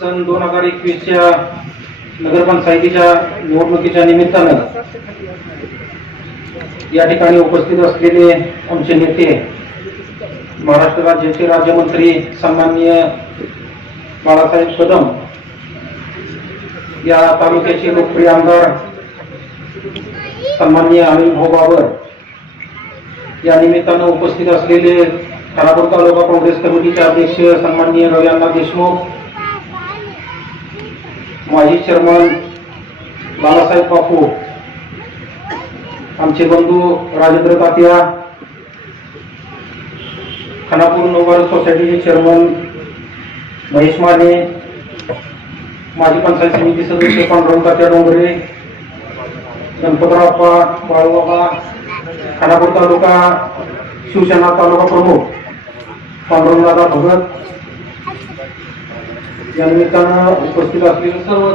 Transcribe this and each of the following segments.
सन 2021च्या नगरपंचायतीच्या निवडणुकीच्या निमित्तानं या ठिकाणी उपस्थित असलेले आमचे नेते, महाराष्ट्र राज्याचे राज्यमंत्री सन्माननीय बाळासाहेब कदम, या तालुक्याचे लोकप्रिय आमदार सन्माननीय अनिल भाऊ बाबर, या निमित्तानं उपस्थित असलेले खानापूर तालुका काँग्रेस कमिटीचे अध्यक्ष सन्माननीय रवी देशमुख, माजी चेअरमन बाळासाहेब बापू, आमचे बंधू राजेंद्र तात्या, खानापूर नवभारत सोसायटीचे चेअरमन महेश माने, माजी पंचायत समिती सदस्य पांडुरंग तात्या डोंगरे, गणपतराव बाळूबाबा, खानापूर तालुका शिवसेना तालुका प्रमुख पांडुरंगदादा भगत, या निमित्तानं उपस्थित असलेले सर्व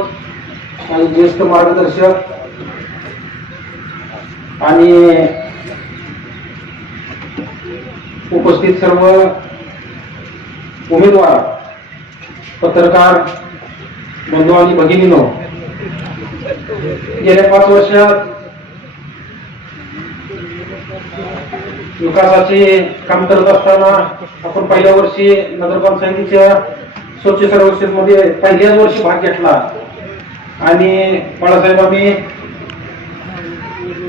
काही ज्येष्ठ मार्गदर्शक आणि उपस्थित सर्व उमेदवार, पत्रकार बंधू आणि भगिनींनो, गेल्या 5 वर्षात विकासाचे काम करत असताना आपण पहिल्या वर्षी नगरपंचायतीच्या स्वच्छ सर्वेक्षण मध्ये पहिल्याच वर्षी भाग घेतला आणि बाळासाहेब आम्ही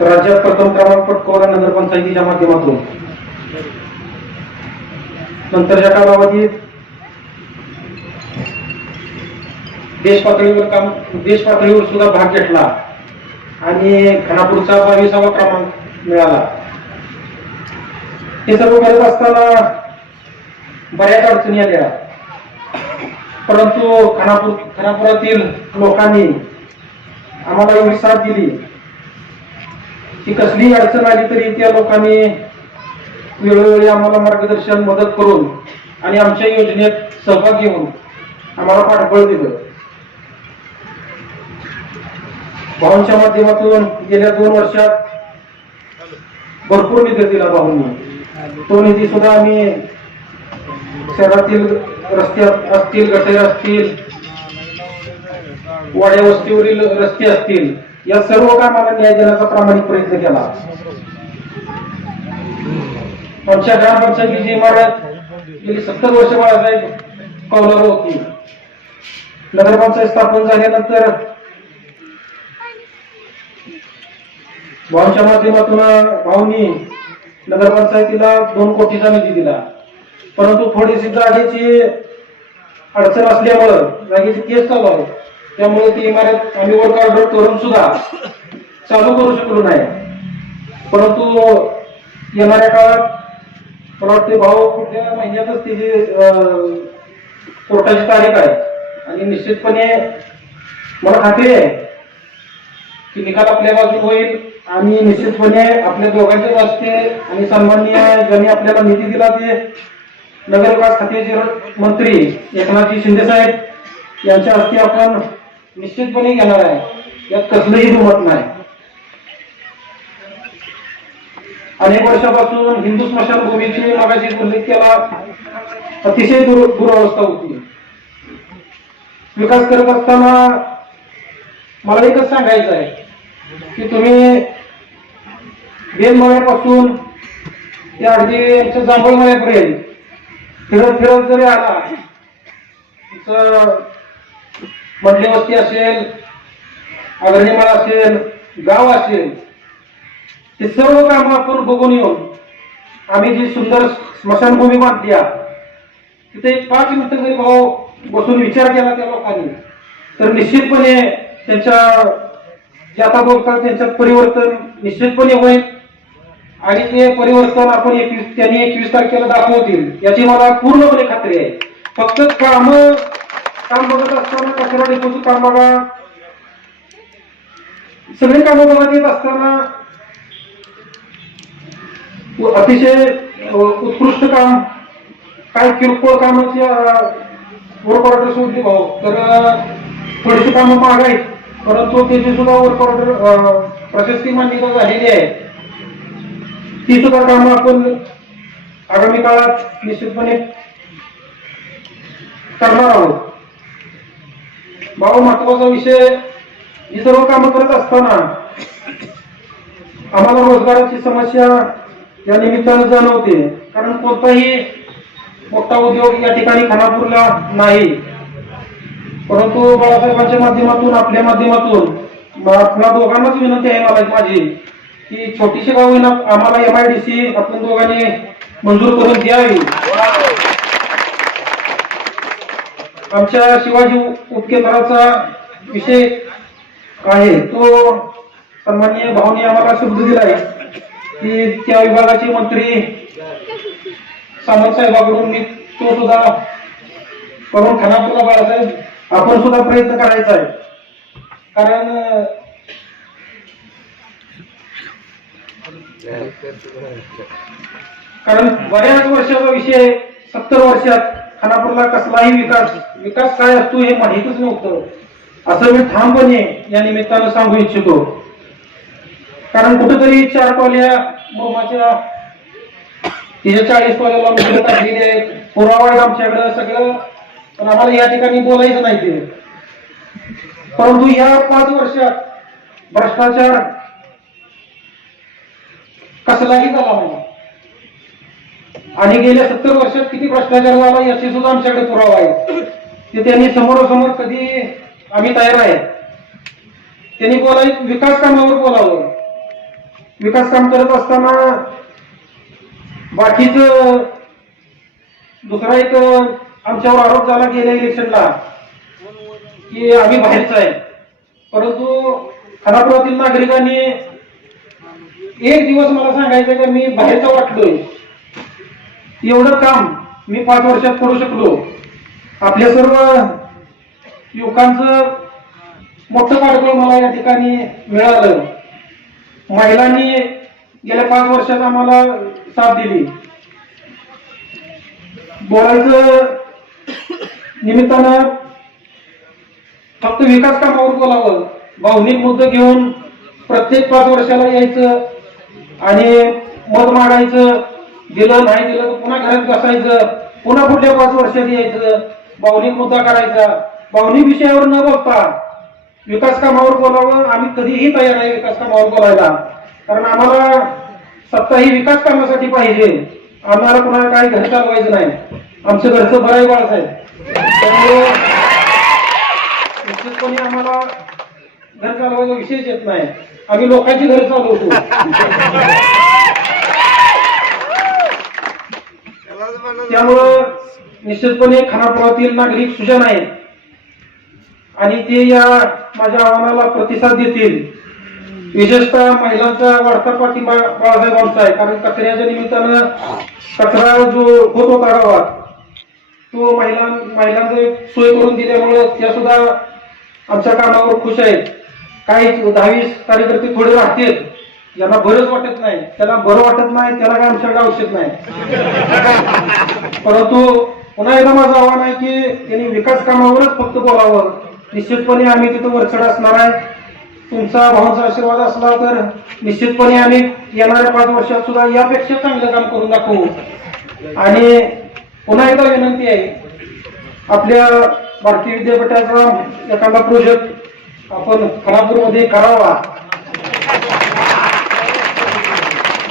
राज्यात प्रथम क्रमांक पटकावला नगरपंचायतीच्या माध्यमातून. नंतरच्या कालावधीत देश पातळीवर सुद्धा भाग घेतला आणि खानापूरचा 22वा क्रमांक मिळाला. हे सर्व करत असताना बऱ्याच अडचणी आल्या, परंतु खानापुरातील लोकांनी आम्हाला एवढी साथ दिली की कसलीही अडचण आली तरी त्या लोकांनी वेळोवेळी आम्हाला मार्गदर्शन, मदत करून आणि आमच्या योजनेत सहभाग घेऊन आम्हाला पाठबळ दिलं. भाऊंच्या माध्यमातून गेल्या 2 वर्षात भरपूर निधी दिला भाऊंनी. तो निधी सुद्धा आम्ही शहरातील रस्ते असतील, गटर असतील, वाड्या वस्तीवरील रस्ते असतील, या सर्व कामाला न्याय देण्याचा प्रामाणिक प्रयत्न केला. आमच्या ग्रामपंचायतीची इमारत गेली 70 वर्ष बाळासाहेब कौलारू होती. नगरपंचायत स्थापन झाल्यानंतर भाऊंच्या माध्यमातून भाऊंनी नगरपंचायतीला 2 कोटीचा निधी दिला, परंतु थोडीशी जागेची अडचण असल्यामुळं जागेची केस चालू आहे, त्यामुळे ती इमारत आम्ही वर्क ऑर्डर करून सुद्धा चालू करू शकलो नाही. परंतु येणाऱ्या काळात मला वाटते भाऊ कुठल्या महिन्यातच त्याची कोर्टाची तारीख आहे आणि निश्चितपणे मला खात्री आहे की निकाल आपल्या बाजूने होईल आणि निश्चितपणे आपल्या दोघांच्या हस्ते आणि सन्माननीय ज्यांनी आपल्याला निधी दिला ते नगरविकास खात्याचे मंत्री एकनाथजी शिंदे साहेब यांच्या हस्ते आपण निश्चितपणे घेणार आहे, यात कसलंही दुमत नाही. अनेक वर्षापासून हिंदू स्मशानभूमीची मागाशी उल्लेख केला, अतिशय दुरावस्था होती. विकास करत असताना मला एकच सांगायचं आहे की तुम्ही बेलमळ्यापासून त्या अगदी जांभळमळ्यापर्यंत फिरत फिरत जरी आला, मधली वस्ती असेल, अग्रणीमाळ असेल, गाव असेल, हे सर्व काम आपण बघून येऊन आम्ही जी सुंदर स्मशानभूमी बांधली तिथे 5 मिनिटं जरी भाऊ बसून विचार केला त्या लोकांनी तर निश्चितपणे त्यांच्या जे आता बोलतात त्यांच्यात परिवर्तन निश्चितपणे होईल आणि ते परिवर्तन आपण त्यांनी 21 तारखेला दाखवतील याची मला पूर्णपणे खात्री आहे. फक्त काम बघत असताना, कचरा डिपोचं काम बघा, सगळे कामं बघत येत असताना अतिशय उत्कृष्ट काम, काय किरकोळ कामाची वर्क ऑर्डर सोडली भाऊ तर थोडीशी कामं महाग आहेत, परंतु त्याची सुद्धा वर्क ऑर्डर प्रशासकीय मान्यता झालेली आहे. ती सुद्धा कामं आपण आगामी काळात निश्चितपणे करणार आहोत. भाऊ, महत्वाचा विषय, ही सर्व कामं करत असताना आम्हाला रोजगाराची समस्या या निमित्तानं जाणवते. कारण कोणताही मोठा उद्योग या ठिकाणी खानापूरला नाही, परंतु बाळासाहेबांच्या माध्यमातून, आपल्या माध्यमातून आपल्या दोघांनाच विनंती आहे मला माझी, की छोटीशी गाव आम्हाला MIDC आपण दोघांनी मंजूर करून द्यावी. आमच्या शिवाजी उपकेंद्राचा विषय आहे तो सन्माननीय भाऊनी आम्हाला शब्द दिलाय की त्या विभागाचे मंत्री सामंत साहेबांकडून मी तो सुद्धा करून खानापूरला बाळासाहेब आपण सुद्धा प्रयत्न करायचा आहे. कारण बऱ्याच वर्षाचा विषय, 70 वर्षात खानापूरला कसलाही विकास काय असतो हे माहितच नव्हतं, असं मी ठामपणे या निमित्तानं सांगू इच्छितो. कारण कुठेतरी 4 टोल्या मोमाच्या 40 टोल्याला मुलं टाकलेली आहेत, पुरावा आहे आमच्याकडं सगळं, पण आम्हाला या ठिकाणी बोलायचं नाही ते. परंतु या 5 वर्षात भ्रष्टाचार कसलाही झाला नाही, आणि गेल्या 70 वर्षात किती भ्रष्टाचार झाला याची सुद्धा आमच्याकडे पुरावा आहे. ते त्यांनी समोरासमोर कधी आम्ही तयार आहे. त्यांनी विकास कामावर बोलावं. विकास काम करत असताना बाकीच दुसरा एक आमच्यावर आरोप झाला गेल्या इलेक्शनला की आम्ही बाहेरच आहे. परंतु खानापुरातील नागरिकांनी एक दिवस मला सांगायचं की मी बाहेरचा वाटलोय, एवढं काम मी 5 वर्षात करू शकलो. आपल्या सर्व युवकांचं मोठं पाठबळ मला या ठिकाणी मिळालं. महिलांनी गेल्या 5 वर्षात आम्हाला साथ दिली. बोलायचं निमित्तानं फक्त विकास कामावर बोलावं, भावनिक मुद्दे घेऊन प्रत्येक 5 वर्षाला यायचं आणि मत मागायचं, दिलं नाही दिलं तर पुन्हा घरात बसायचं, पुन्हा पुढल्या 5 वर्षात यायचं, भावनिक मुद्दा करायचा. भावनिक विषयावर न बोलता विकास कामावर बोलावं. आम्ही कधीही तयार आहे विकास कामावर बोलायला, कारण आम्हाला सत्ता ही विकास कामासाठी पाहिजे. आम्हाला कुणाला काही घर चालवायचं नाही. आमचं घरचं बरं आहे बाळासाहेब, त्यामुळे निश्चितपणे आम्हाला घर चालवायचा विषयच येत नाही. आम्ही लोकांची घर चालवतो. त्यामुळं निश्चितपणे खानापुरातील नागरिक सुजाण आहेत आणि ते या माझ्या आव्हानाला प्रतिसाद देतील. विशेषतः महिलांचा वाढता पाठिंबा बाळासाहेबांचा आहे. कारण कचऱ्याच्या निमित्तानं कचरा जो होत होता गावात तो महिलांचं सोय करून दिल्यामुळे त्या सुद्धा आमच्या कामावर खुश आहेत. काही 10-20 कार्यकर्ते थोडे राहतील, ज्यांना बरंच वाटत नाही, त्याला बरं वाटत नाही, त्याला काय आमच्याकडे औषध नाही. परंतु पुन्हा एकदा माझं आव्हान आहे की त्यांनी विकास कामावरच फक्त बोलावं. निश्चितपणे आम्ही तिथं वरचढ असणार आहे. तुमचा भावांचा आशीर्वाद असला तर निश्चितपणे आम्ही येणाऱ्या 5 वर्षात सुद्धा यापेक्षा चांगलं काम करून दाखवू. आणि पुन्हा एकदा विनंती आहे, आपल्या भारतीय विद्यापीठाचा एखादा प्रोजेक्ट आपण खानापूरमध्ये करावा.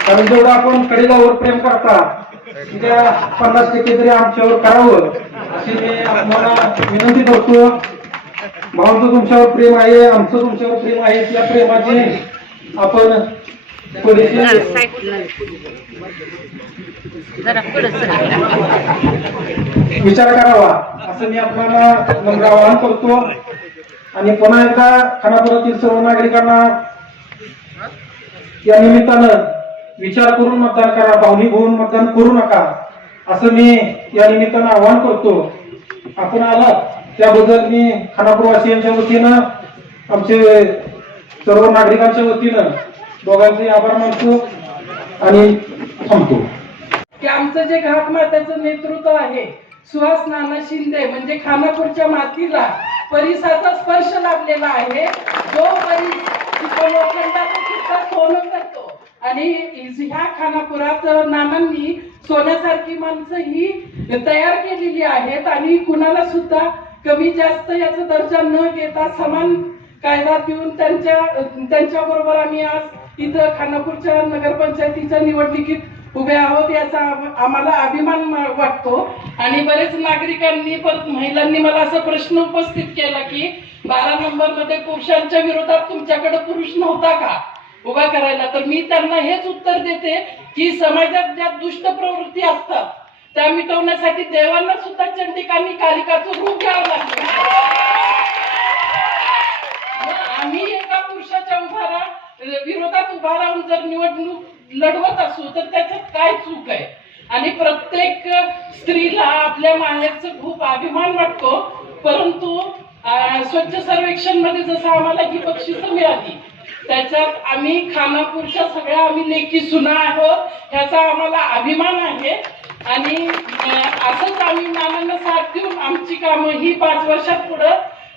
कारण जेवढं आपण कडिलावर प्रेम करता त्या 50% तरी आमच्यावर करावं अशी मी आपल्याला विनंती करतो. भावांचं तुमच्यावर प्रेम आहे, आमचं तुमच्यावर प्रेम आहे. त्या प्रेमाची आपण थोडीशी विचार करावा असं मी आपल्याला नम्र आवाहन करतो. आणि पुन्हा एकदा खानापुरातील सर्व नागरिकांना या निमित्तानं विचार करून मतदान करा, भावनिक होऊन मतदान करू नका असं मी या निमित्तानं आवाहन करतो. आपण आलात त्याबद्दल मी खानापूरवासियांच्या वतीनं, आमचे सर्व नागरिकांच्या वतीनं दोघांचे आभार मानतो आणि थांबतो. की आमचं जे घाट माताचं नेतृत्व आहे सुहास नाना शिंदे, म्हणजे खानापूरच्या मातीला परिसाचा स्पर्श लाभलेला आहे. जो लोखंडाचं सुद्धा सोनं करतो आणि ह्या खानापुरात नानांनी सोन्यासारखी माणसं ही तयार केलेली आहेत आणि कुणाला सुद्धा कमी जास्त याचा दर्जा न घेता समान कायदा देऊन त्यांच्या बरोबर आम्ही आज इथं खानापूरच्या नगरपंचायतीच्या निवडणुकीत उभे आहोत, याचा आम्हाला अभिमान वाटतो. आणि बरेच नागरिकांनी परत महिलांनी मला असा प्रश्न उपस्थित केला की 12 नंबर मध्ये पुरुषांच्या विरोधात तुमच्याकडे पुरुष नव्हता का उभा करायला? तर मी त्यांना हेच उत्तर देते की समाजात ज्या दुष्ट प्रवृत्ती असतात त्या मिटवण्यासाठी देवांना सुद्धा चंडिका आणि कालिकाचं रूप घ्यावं लागतं. आम्ही एका पुरुषाच्या विरोधात उभा राहून जर निवडणूक लढवत असू तर त्याच्यात काय चूक आहे? आणि प्रत्येक स्त्रीला आपल्या माहेरचं खूप अभिमान वाटतो. परंतु स्वच्छ सर्वेक्षण मध्ये जसं आम्हाला ही बक्षिसं मिळाली त्याच्यात आम्ही खानापूरच्या सगळ्या आम्ही लेकी सुना आहोत, ह्याचा आम्हाला अभिमान आहे. आणि असंच आम्ही नानांना साथ देऊन आमची कामं ही 5 वर्षात पुढे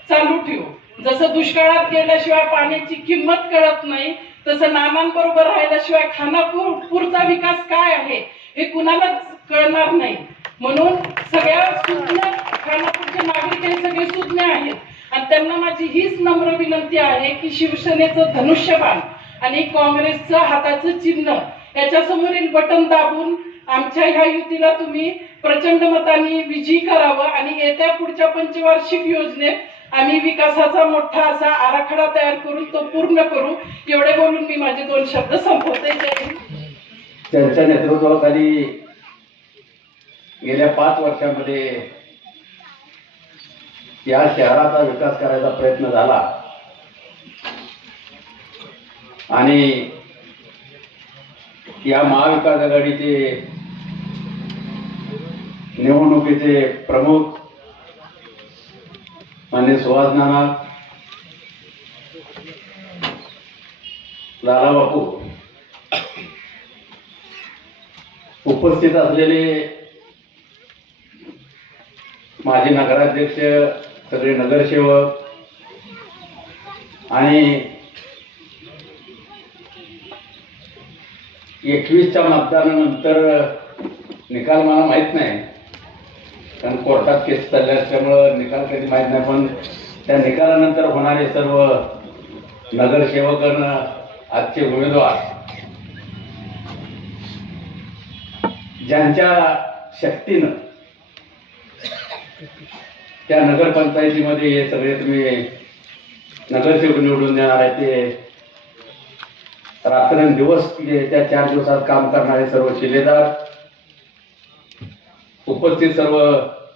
चालू ठेवू. जसं दुष्काळात गेल्याशिवाय पाण्याची किंमत कळत नाही तसं नानांबरोबर राहिल्याशिवाय खानापूरचा विकास काय आहे हे कुणालाच कळणार नाही. म्हणून सगळ्या सुज्ञ खानापूरचे नागरिक हे सगळे सुज्ञ आहेत आणि त्यांना माझी हीच नम्र विनंती आहे की शिवसेनेचं धनुष्यबाण आणि काँग्रेसचं हाताचं चिन्ह याच्या समोरील बटन दाबून आमच्या ह्या युतीला तुम्ही प्रचंड मतांनी विजयी करावं आणि येत्या पुढच्या पंचवार्षिक योजनेत आम्ही विकासाचा मोठा असा आराखडा तयार करून तो पूर्ण करू. एवढे बोलून मी माझे 2 शब्द संपवते. जय हिंद. त्यांच्या नेतृत्वाखाली गेल्या 5 वर्षांमध्ये या शहराचा विकास करायचा प्रयत्न झाला आणि या महाविकास आघाडीचे निवडणुकीचे प्रमुख माननीय सुहास नाना, लालाबापू, उपस्थित असलेले माजी नगराध्यक्ष, सगळे नगरसेवक आणि 21च्या मतदानानंतर निकाल मला माहित नाही कारण कोर्टात केस चालले असल्यामुळं निकाल कधी माहित नाही, पण त्या निकालानंतर होणारे सर्व नगरसेवक आजचे उमेदवार ज्यांच्या शक्तीनं त्या नगरपंचायतीमध्ये हे सगळे तुम्ही नगरसेवक निवडून देणार आहे ते रात्रंदिवस त्या 4 दिवसात काम करणारे सर्व शिलेदार, उपस्थित सर्व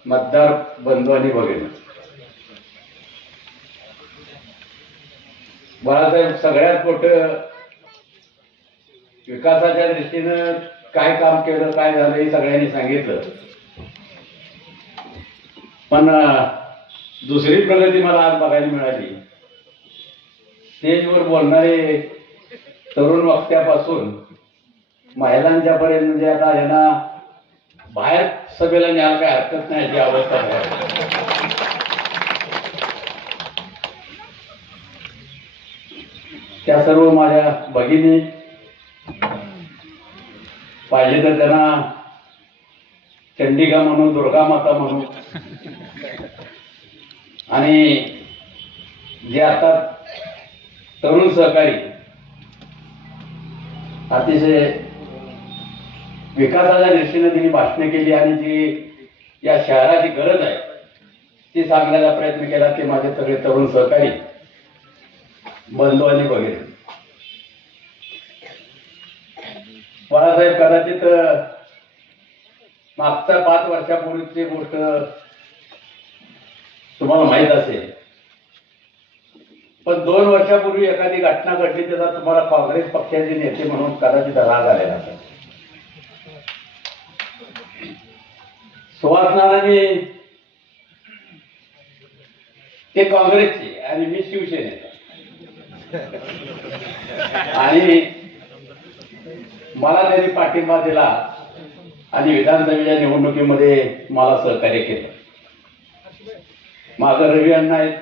मतदार बंधू आणि भगिनी, बाळासाहेब सगळ्यात मोठं विकासाच्या दृष्टीनं काय काम केलं, काय झालं हे सगळ्यांनी सांगितलं. पण दुसरी प्रगती मला आज बघायला मिळाली. स्टेजवर बोलणारे तरुण वक्त्यापासून महिलांच्या पर्यंत म्हणजे आता यांना बाहेर सभेला न्यायला काही हरकत नाही अशी अवस्था आहे. त्या सर्व माझ्या भगिनी पाहिजे तर त्यांना चंडिका म्हणून, दुर्गा माता म्हणून, आणि जे आता तरुण सहकारी अतिशय विकासाच्या दृष्टीने त्यांनी भाषणे केली आणि जी या शहराची गरज आहे ती सांगण्याचा प्रयत्न केला ते माझे सगळे तरुण सहकारी बंधू आणि वगैरे. बाळासाहेब कदाचित मागच्या 5 वर्षापूर्वीची गोष्ट तुम्हाला माहित असेल, पण 2 वर्षापूर्वी एखादी घटना घडली त्याचा तुम्हाला काँग्रेस पक्षाचे नेते म्हणून कदाचित राग आलेला असेल. सुहास नानांनी ते काँग्रेसचे आणि मी शिवसेनेचा आणि मला त्यांनी पाठिंबा दिला आणि विधानसभेच्या निवडणुकीमध्ये मला सहकार्य केलं. माझं रवी अण्णा आहेत,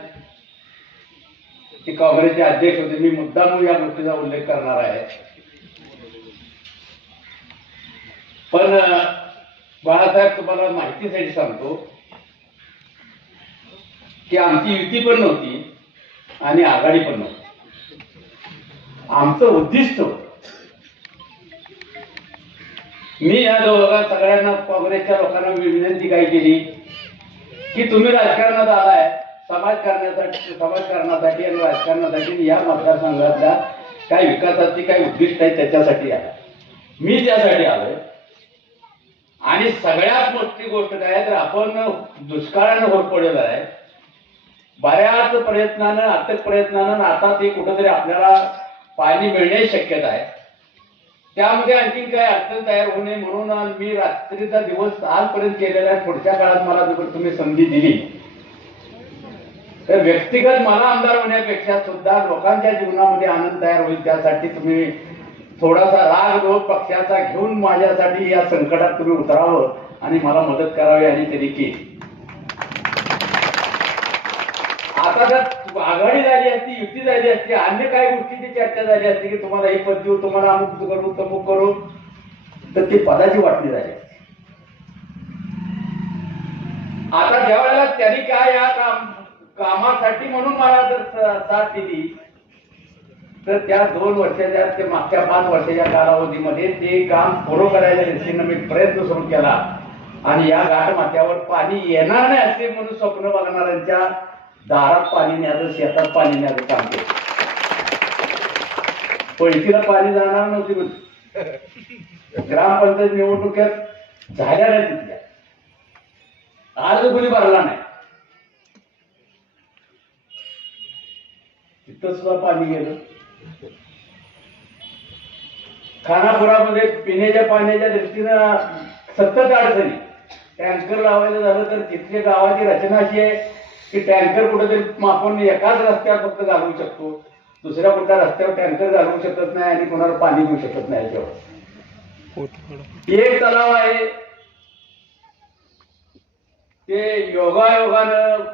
ते काँग्रेसचे अध्यक्ष होते. मी मुद्दाम या गोष्टीचा उल्लेख करणार आहे. पण बाळासाहेब तुम्हाला माहितीसाठी सांगतो, की आमची युती पण नव्हती आणि आघाडी पण नव्हती. आमचं उद्दिष्ट होतं. मी या दोघा सगळ्यांना काँग्रेसच्या लोकांना विनंती काय केली की तुम्ही राजकारणात आलाय समाजकारणासाठी आणि राजकारणासाठी या मतदारसंघातल्या काय विकासाची काय उद्दिष्ट आहे त्याच्यासाठी आला. मी त्यासाठी आलोय. आणि सगळ्यात मोठी गोष्ट काय तर आपण दुष्काळानं होरपडलेलं आहे. बऱ्याच प्रयत्नानं अथक प्रयत्नानं आता ते कुठंतरी आपल्याला पाणी मिळण्याची शक्यता आहे. त्यामध्ये आणखी काय अडचण तयार होऊ नये म्हणून मी रात्रीचा दिवस आजपर्यंत केलेला आहे. पुढच्या काळात मला जर तुम्ही संधी दिली तर व्यक्तिगत मला आमदार होण्यापेक्षा सुद्धा लोकांच्या जीवनामध्ये आनंद तयार होईल त्यासाठी तुम्ही थोडासा राग रोग पक्षाचा घेऊन माझ्यासाठी या संकटात तुम्ही उतरावं आणि मला मदत करावी आणि तरी केली. आता जर आघाडी झाली असती, युती झाली असती, अन्य काही गोष्टीची चर्चा झाली असती की तुम्हाला हे पद देऊ, तुम्हाला अमुक करू तमुक करू, तर ती पदाची वाटणी झाली असती. आता ज्या वेळेला त्यांनी काय या कामासाठी म्हणून मला जर साथ दिली तर त्या 2 वर्षाच्या ते मागच्या 5 वर्षाच्या कालावधीमध्ये ते काम पूर्ण करायच्या दृष्टीनं मी प्रयत्न सुरू केला. आणि या घाटमाथ्यावर पाणी येणार नाही असे म्हणून स्वप्न बघणाऱ्यांच्या दारात पाणी न्यायचं, शेतात पाणी न्यायचं काम केलं. पैकीला पाणी जाणार नव्हती. ग्रामपंचायत निवडणुकीत झाल्या नाही तिथल्या, आज कोणी भरला नाही. तिथं सुद्धा पाणी गेलं. खानापुरामध्ये पिण्याच्या पाण्याच्या दृष्टीनं सतत अडचणी. टँकर लावायचं झालं तर तिथल्या गावाची रचना अशी आहे की टँकर कुठेतरी आपण एकाच रस्त्यावर फक्त घालवू शकतो, दुसऱ्या कुठल्या रस्त्यावर टँकर घालवू शकत नाही आणि कोणाला पाणी देऊ शकत नाही. एक तलाव आहे ते योगायोगानं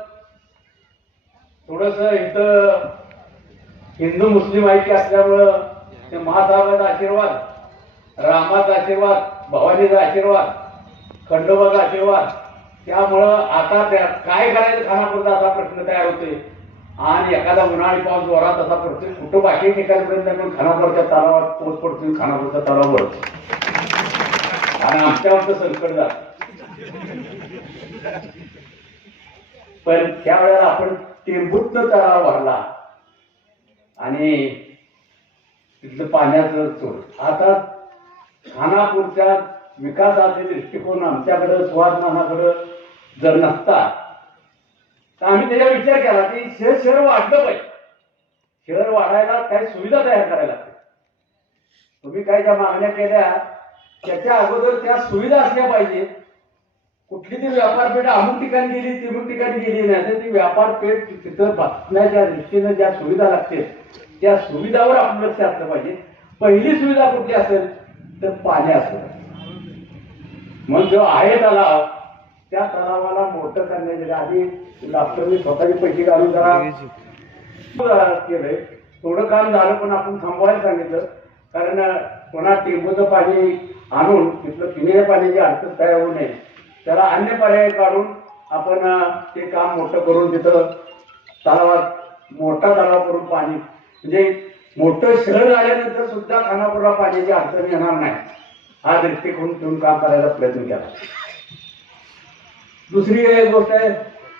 थोडस इथं हिंदू मुस्लिम ऐक्य असल्यामुळं ते महासाहेबांचा आशीर्वाद, रामाचा आशीर्वाद, भवानीचा आशीर्वाद, खंडोबाचा आशीर्वाद, त्यामुळं आता काय करायचं खानापूरचा असा प्रश्न तयार होतोय. आणि एखादा उन्हाळी पाऊस जोरात असा पडतोय, कुठं बाकी ठिकाणपर्यंत पण खानापूरच्या तलावात पोच पडतोय, खानापूरचा तलाव भरतो आणि आमच्यावरचं संकट जात. पण त्यावेळेला आपण टेंबूतनं तलाव भरला आणि तिथलं पाण्याचं सोड. आता खानापूरच्या विकासाचे दृष्टिकोन आमच्याकडं स्वाभिमानाकडं जर नसता तर आम्ही त्याचा विचार केला की शहर वाढलं पाहिजे. शहर वाढायला काही सुविधा तयार करायला लागतात. तुम्ही काय ज्या मागण्या केल्या त्याच्या अगोदर त्या सुविधा असल्या पाहिजे. कुठली ती व्यापारपेठ अमुक ठिकाणी गेली, तिमुक ठिकाणी गेली नाही तर ती व्यापारपेठ तिथं बसण्याच्या दृष्टीनं ज्या सुविधा लागतील त्या सुविधावर आपलं लक्ष असलं पाहिजे. पहिली सुविधा कुठली असेल तर पाणी असलं. मग जो आहे तलाव त्या तलावाला मोठं करण्याच्या आधी डॉक्टरने स्वतःचे पैसे घालून जरा केलंय. थोडं काम झालं पण आपण थांबवायला सांगितलं कारण पुन्हा टेंबूचं पाणी आणून तिथलं पिण्याच्या पाण्याची अडचण तयार होऊ नये त्याला अन्य पर्याय काढून आपण ते काम मोठं करून तिथं तलावात मोठा तलाव करून पाणी म्हणजे मोठं शहर झाल्यानंतर सुद्धा खानापूरला पाण्याची अडचण येणार नाही हा दृष्टिकोन ठेवून काम करायचा प्रयत्न केला. दुसरी एक गोष्ट आहे,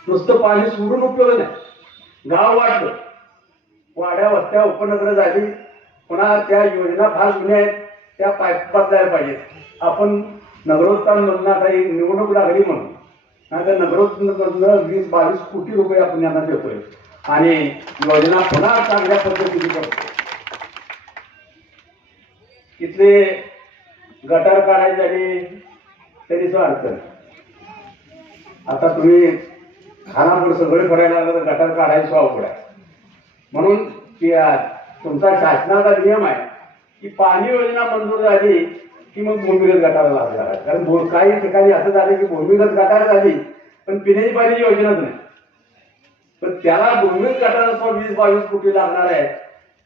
नुसतं पाणी सोडून उपयोग नाही. गाव वाढलं, वाड्या वस्त्या उपनगरं झाली, पुन्हा त्या योजना फार जुन्या आहेत त्या बदलायला पाहिजेत. आपण नगरोत्थान मधून आता ही निवडणूक लागली म्हणून नाहीतर नगरोत्थान 20-22 कोटी रुपये आपण यांना देतोय आणि योजना पुन्हा चांगल्या पद्धतीने करतो. तिथले गटार काढायचे झाले तरी सुद्धा अडचण. आता तुम्ही खानापूर सगळे करायला लागलं तर गटार काढायचं अवघड आहे. म्हणून तुमचा शासनाचा नियम आहे की पाणी योजना मंजूर झाली की मग भूमिगत गटार लागला. कारण काही ठिकाणी असं झालं की भूमिगत गटार झाली पण पिण्याची पाण्याची योजनाच नाही. पण त्याला भूमिगत गटाराचा 20-22 कोटी लागणार आहे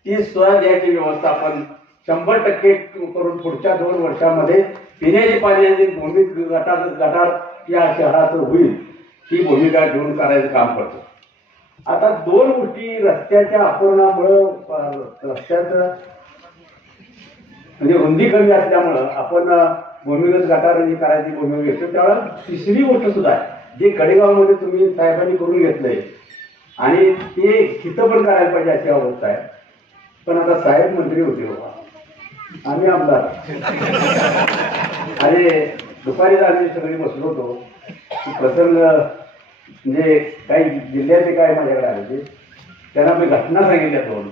ती सुद्धा द्यायची व्यवस्थापन 100% करून पुढच्या 2 वर्षामध्ये पिण्याची पाण्याची भूमिगत गटार या शहराचं होईल ही भूमिका घेऊन करायचं काम करतो. आता दोन गोष्टी रस्त्याच्या अपूर्णामुळं रस्त्याचं म्हणजे रुंदी कमी असल्यामुळं आपण भूमिगत गटार जी करायची भूमी घेतो त्यावेळेला तिसरी गोष्ट सुद्धा आहे जे कडेगावमध्ये तुम्ही साहेबांनी करून घेतलंय आणि ते हिथं पण करायला पाहिजे अशी अवस्था आहे. पण आता साहेब मंत्री होते बाबा आम्ही आमदार आणि दुपारी आम्ही सगळे बसलो होतो प्रसंग म्हणजे काही जिल्ह्याचे काय माझ्याकडे आले ते त्यांना मी घटना सांगितल्या दोन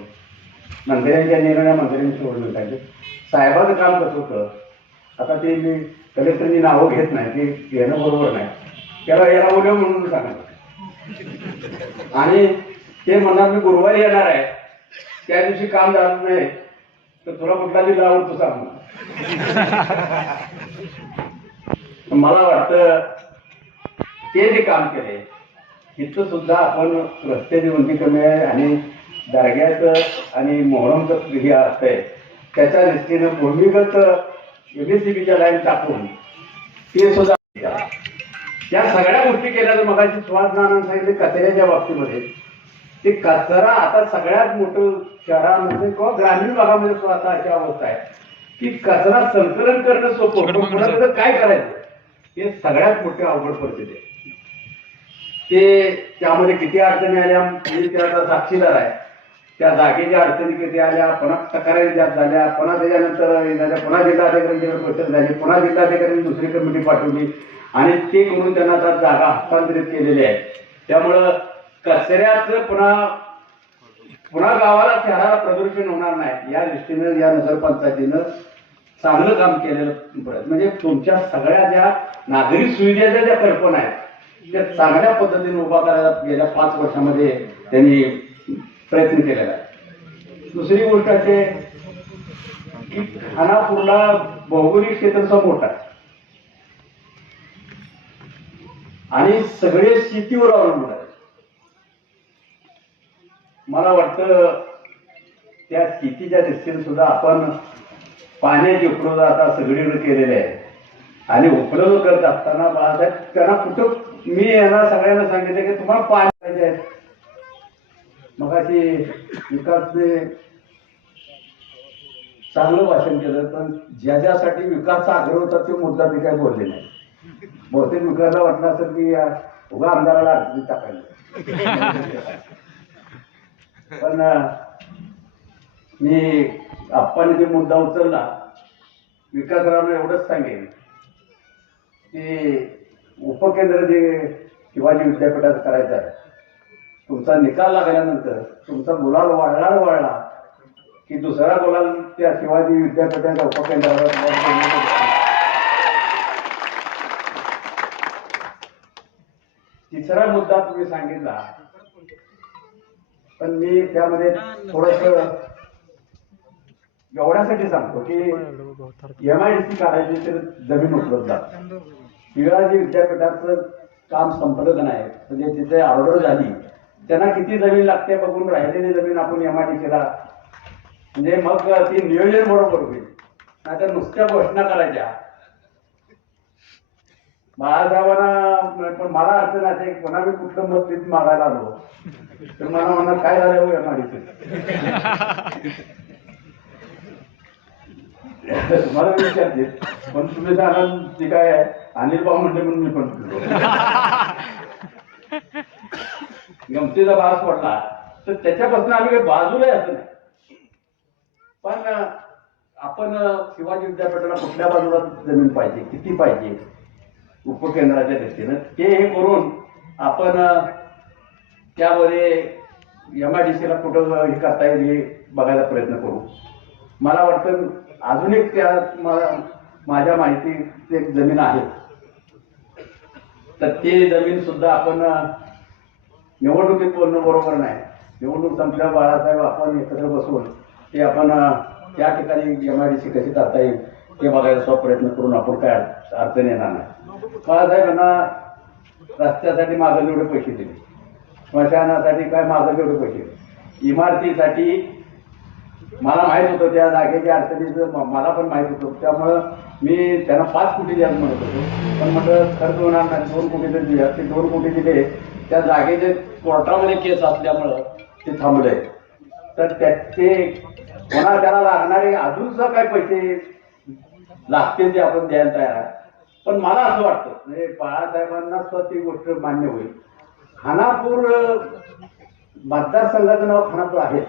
मंत्र्यांच्या निर्णया मंत्र्यांनी सोडून टाकले. साहेबाचं काम कसं होतं आता ते मी कलेक्टरनी नावं घेत नाही ते घेणं बरोबर नाही त्याला याला बोलव म्हणून सांगत आणि ते म्हणणार मी गुरुवारी येणार आहे त्या दिवशी काम झालं नाही तर तुला कुठला जिल्हा आवडतो सांग. मला वाटतं ते जे काम केले तिथं सुद्धा आपण रस्त्याची रुंदी कमी आहे आणि दर्ग्याचं आणि मोहरमचं हे असतंय त्याच्या दृष्टीनं भूमिगत एमएससीबीच्या लाईन टाकून ते सुद्धा या सगळ्या गोष्टी केल्या तर मगाशी सुहास नानांनी सांगितले कचऱ्याच्या बाबतीमध्ये ते कचरा आता सगळ्यात मोठं शहरामध्ये किंवा ग्रामीण भागामध्ये सुद्धा अशी अवस्था आहे की कचरा संकलन करणं सोपं पण काय करायचं हे सगळ्यात मोठी अवघड परिस्थिती आहे. ते त्यामध्ये किती अडचणी आल्या मी त्याचा साक्षीदार आहे. त्या जागेच्या अडचणी किती आल्या पुन्हा तक्रारी जात झाल्या पुन्हा त्याच्यानंतर पुन्हा जिल्हाधिकाऱ्यांच्याकडे बैठक झाली पुन्हा जिल्हाधिकाऱ्यांनी दुसरी कमिटी पाठवली आणि ते करून त्यांना आता जागा हस्तांतरित केलेली आहे. त्यामुळं कचऱ्याचं पुन्हा गावाला शहराला प्रदूषण होणार नाही या दृष्टीनं या नगरपंचायतीनं चांगलं काम केलेलं म्हणजे तुमच्या सगळ्या ज्या नागरिक सुविधेच्या ज्या कल्पना आहेत त्या चांगल्या पद्धतीने उभा करायला गेल्या 5 वर्षामध्ये त्यांनी प्रयत्न केलेला आहे. दुसरी गोष्ट असे की खानापूरला भौगोलिक क्षेत्र मोठा आहे आणि सगळे शेतीवर अवलंबून आहे. मला वाटतं त्या शेतीच्या दृष्टीने सुद्धा आपण पाण्याची उपलब्ध आता सगळीकडे केलेली आहे आणि उपलब्ध करत असताना बाळासाहेब त्यांना कुठं मी यांना सगळ्यांना सांगितलं की तुम्हाला पाणी पाहिजे आहे. मग अशी विकासने चांगलं भाषण केलं पण ज्यासाठी विकासचा आग्रह होता तो मुद्दा ते काही बोलले नाही. बहुतेक विकासला वाटलं असेल की उगा आमदाराला अडचणी टाकायला पण मी आपण जे मुद्दा उचलला विकासरावने एवढंच सांगेन की उपकेंद्र जे शिवाजी विद्यापीठात करायचं आहे तुमचा निकाल लागल्यानंतर तुमचा गुलाल वाढला की दुसरा गुलाल त्या शिवाजी विद्यापीठाच्या उपकेंद्रावर तिसरा मुद्दा तुम्ही सांगितला पण मी त्यामध्ये थोडस एवढ्यासाठी सांगतो की MIDC काढायची तर जमीन उपलब्ध आहे. शिवाजी विद्यापीठाचं काम संपलं का नाही म्हणजे तिथे ऑर्डर झाली त्यांना किती जमीन लागते बघून राहिलेली जमीन आपण MIDCला म्हणजे मग ती नियोजन बरोबर होईल. नाहीतर नुसत्या घोषणा करायच्या बाळासाहेबांना पण मला अडचण असे पुन्हा मी कुठलं मत तिथे मागायला आलो तर मला म्हणणार काय झालं हो MIDC तुम्हाला मी विचारते पण तुम्ही जाणार जे काय आहे अनिल भाऊ म्हणले म्हणून मी पण गमतीचा भास पडला तर त्याच्यापासून आम्ही काही बाजूला असं नाही. पण आपण शिवाजी विद्यापीठाला कुठल्या बाजूला जमीन पाहिजे किती पाहिजे उपकेंद्राच्या दृष्टीनं ते हे करून आपण त्यामध्ये MIDCला कुठं हे करता येईल हे बघायला प्रयत्न करू. मला वाटतं अजून एक त्या माझ्या माहितीत एक जमीन आहे तर ते जमीन सुद्धा आपण निवडणुकीत बोलणं बरोबर नाही. निवडणूक संपल्या बाळासाहेब आपण एकत्र बसून ते आपण त्या ठिकाणी MIDC कशी करता येईल ते बघायचा प्रयत्न करून आपण काय अडचण येणार नाही. बाळासाहेबांना रस्त्यासाठी मागं जेवढे पैसे दिले स्मशानासाठी काय मागं जेवढे पैसे दिले इमारतीसाठी मला माहित होतं त्या जागेच्या अडचणीचं मला पण माहित होतं त्यामुळं मी त्यांना 5 कोटी द्यायला म्हणत होतो पण म्हटलं खर्च होणार नाही 2 कोटी तर दिले ते 2 कोटी दिले त्या जागेचे कोर्टामध्ये केस असल्यामुळं ते थांबलंय. तर त्याचे त्याला लागणारे अजून सुद्धा काही पैसे लागतील ते आपण द्यायला तयार आहे. पण मला असं वाटतं म्हणजे बाळासाहेबांना सुद्धा ती गोष्ट मान्य होईल. खानापूर मतदारसंघाचं नाव खानापूर आहे,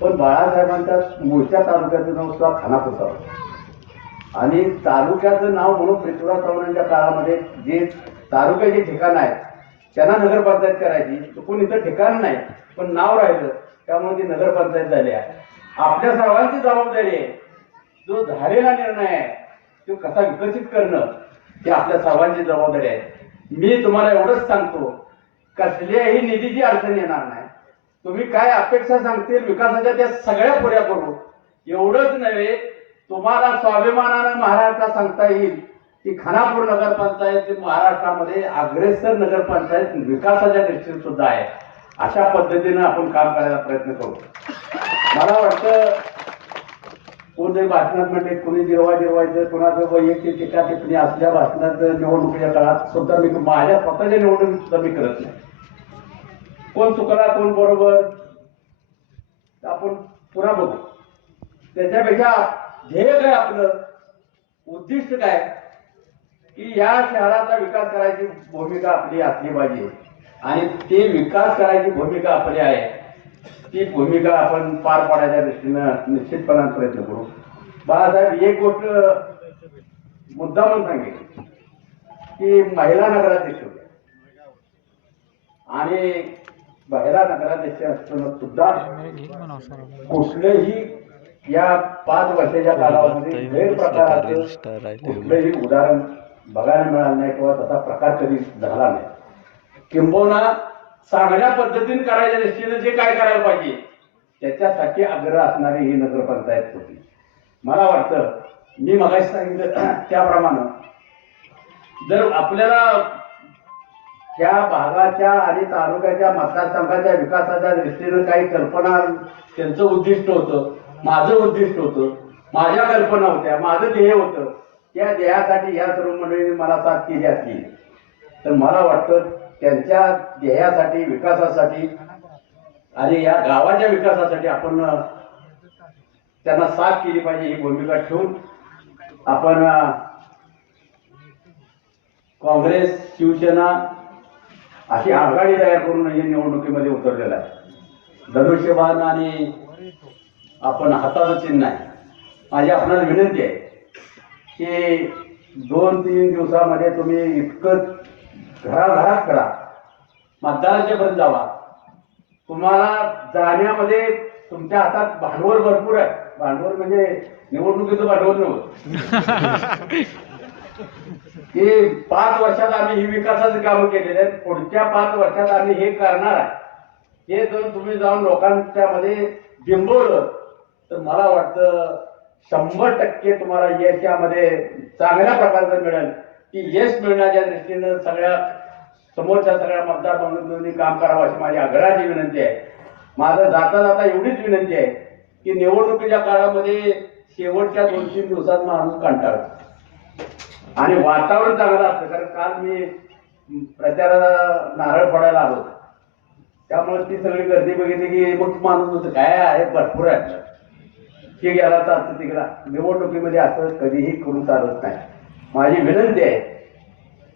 पण बाळासाहेबांच्या मूळच्या तालुक्याचं नाव सुद्धा खानापूर तालुका आणि तालुक्याचं नाव म्हणून पृथ्वीराज चव्हाणांच्या काळामध्ये जे तालुक्याचे ठिकाण आहेत त्यांना नगरपंचायत करायची. चुकून इथं ठिकाण नाही पण नाव राहिलं त्यामुळे ती नगरपंचायत झाली आहे. आपल्या सर्वांची जबाबदारी आहे. जो झालेला निर्णय आहे तो कसा विकसित करणं ही आपल्या सर्वांची जबाबदारी आहे. मी तुम्हाला एवढंच सांगतो, कसल्याही निधीची अडचण येणार नाही. तुम्ही काय अपेक्षा सांगतील विकासाच्या त्या सगळ्या पुऱ्या करू. एवढंच नव्हे, तुम्हाला स्वाभिमानानं महाराष्ट्रात सांगता येईल की खानापूर नगरपंचायत महाराष्ट्रामध्ये अग्रेसर नगरपंचायत विकासाच्या दृष्टीने सुद्धा आहे. अशा पद्धतीनं आपण काम करायचा प्रयत्न करू. मला वाटतं कोणी भाषणात म्हणजे कोणी जिरवायचं, कोणाचं वैयक्तिक टीका टिप्पणी असल्या भाषणात निवडणुकीच्या काळात सुद्धा मी माझ्या स्वतःच्या निवडणुकीत सुद्धा मी करत नाही. कोण चुकला कोण बरोबर आपण पुन्हा बघू. त्याच्यापेक्षा ध्येय काय आपलं, उद्दिष्ट काय की या शहराचा विकास करायची भूमिका आपली असली पाहिजे आणि ते विकास करायची भूमिका आपली आहे. ती भूमिका आपण पार पाडायच्या दृष्टीनं निश्चितपणाने प्रयत्न करू. बाळासाहेब एक गोष्ट मुद्दा म्हणून सांगेल की महिला नगराध्यक्ष होत्या आणि महिला नगराध्यक्ष असताना सुद्धा कुठलेही या 5 वर्षाच्या कालावधीमध्ये गैरप्रकाराचं कुठलंही उदाहरण बघायला मिळालं नाही किंवा तसा प्रकार कधी झाला नाही. किंबहुना चांगल्या पद्धतीने करायच्या दृष्टीने जे काय करायला पाहिजे त्याच्यासाठी आग्रह असणारी ही नगरपंचायत होती. मला वाटतं मी मगाशी सांगितलं त्याप्रमाणे जर आपल्याला त्या भागाच्या आणि तालुक्याच्या मतदारसंघाच्या विकासाच्या दृष्टीनं काही कल्पना, त्यांचं उद्दिष्ट होतं, माझं उद्दिष्ट होतं, माझ्या कल्पना होत्या, माझं ध्येय होतं, त्या ध्येयासाठी या सर्व मंडळींनी मला साथ केली असली तर मला वाटतं त्यांच्या ध्येयासाठी, विकासासाठी आणि या गावाच्या विकासासाठी आपण त्यांना साथ केली पाहिजे ही भूमिका ठेवून आपण काँग्रेस, शिवसेना अशी आघाडी तयार करून हे निवडणुकीमध्ये उतरलेला आहे. धनुष्यबाण आणि आपण हाताचं चिन्ह आहे. माझी आपणाला विनंती आहे की 2-3 दिवसामध्ये तुम्ही इतकं घराघरात करा, मतदाराच्या पर्यंत जावा. तुम्हाला जाण्यामध्ये तुमच्या हातात भांडवल भरपूर आहे. भांडवल म्हणजे निवडणुकीचं भांडवल नव्हतं की 5 वर्षात आम्ही ही विकासाची कामं केलेली आहेत, पुढच्या 5 वर्षात आम्ही हे करणार आहे. हे जर तुम्ही जाऊन लोकांच्या मध्ये बिंबवलं तर मला वाटतं 100% तुम्हाला यशामध्ये चांगल्या प्रकारचं मिळेल. की यश मिळण्याच्या दृष्टीनं सगळ्या समोरच्या सगळ्या मतदार बांधवांनी काम करावं अशी माझी आग्रहाची विनंती आहे. माझं जाता जाता एवढीच विनंती आहे की निवडणुकीच्या काळामध्ये शेवटच्या 2-3 दिवसात माणूस कंटाळतो आणि वातावरण चांगलं असतं. कारण काल मी प्रचाराला नारळ फोडायला आलो होतो, त्यामुळे ती सगळी गर्दी बघितली की मग माणूस होतं काय आहे, भरपूर आहे की गेला चालतं तिकडा. निवडणुकीमध्ये असं कधीही करून चालत नाही. माझी विनंती आहे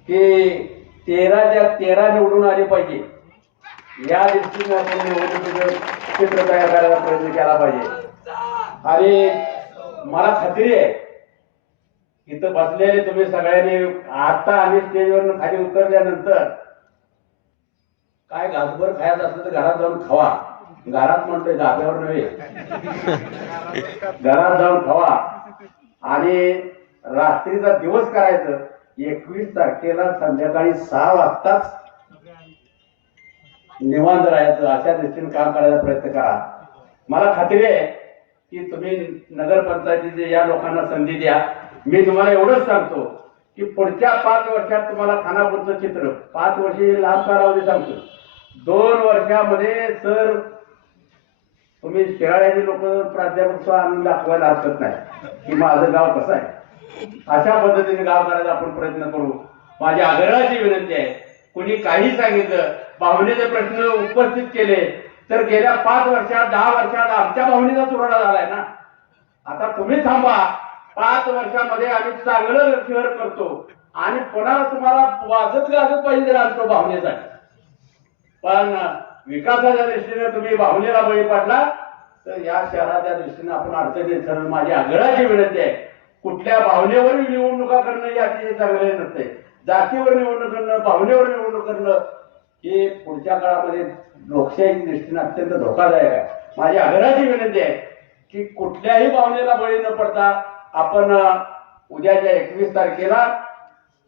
की 13च्या 13 निवडून आले पाहिजे या दृष्टीने आपण निवडणुकीचं चित्र तयार करायला प्रयत्न केला पाहिजे. आणि मला खात्री आहे इथं बसलेले तुम्ही सगळ्यांनी आता आम्ही स्टेजवर खाली उतरल्यानंतर काय घासभर खायचं असलं तर घरात जाऊन खावा. घरात म्हणतोय धाब्यावर नव्हे, घरात जाऊन खावा आणि रात्रीचा दिवस करायचं. 21 तारखेला संध्याकाळी 6 वाजताच निवांत राहायचं, अशा दृष्टीने काम करायचा प्रयत्न करा. मला खात्री आहे की तुम्ही नगरपंचायतीचे या लोकांना संधी द्या. मी तुम्हाला एवढंच सांगतो की पुढच्या 5 वर्षात तुम्हाला खानापूरचं चित्र, 5 वर्षे लांब कालावधी सांगतो, 2 वर्षामध्ये सर तुम्ही शेळ्याचे लोक प्राध्यापक आणून दाखवायला हरकत नाही की माझं गाव कसं आहे. अशा पद्धतीने गाव करायचा आपण प्रयत्न करू. माझी आग्रहाची विनंती आहे कुणी काही सांगितलं, भावनेचे प्रश्न उपस्थित केले तर गेल्या 5 वर्षात 10 वर्षात आमच्या भावनेचा तुरडा झालाय ना. आता तुम्ही थांबा, 5 वर्षामध्ये आम्ही चांगलं शहर करतो आणि पुन्हा तुम्हाला वाजत गाजत पाहिजे आणतो भावनेसाठी. पण विकासाच्या दृष्टीने तुम्ही भावनेला बळी पडला तर या शहराच्या दृष्टीने आपण अडचणीत ठरवून माझी आग्रहाची विनंती आहे, कुठल्या भावनेवर निवडणुका करणं हे अतिशय चांगले नसते. जातीवर निवडणूक करणं, भावनेवर निवडणूक करणं हे पुढच्या काळामध्ये लोकशाहीच्या दृष्टीने अत्यंत धोकादायक आहे. माझी आग्रहाची विनंती आहे की कुठल्याही भावनेला बळी न पडता आपण उद्याच्या 21 तारखेला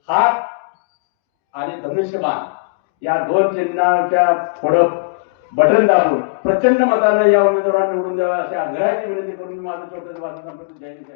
हात आणि धनुष्यबाण या 2 चिन्हाच्या पुढं बटन दाबून प्रचंड मतानं या उमेदवारांना निवडून द्यावा अशी आग्रहाची विनंती करून मी माझं छोटं वाचन संपवतो. जय हिंद.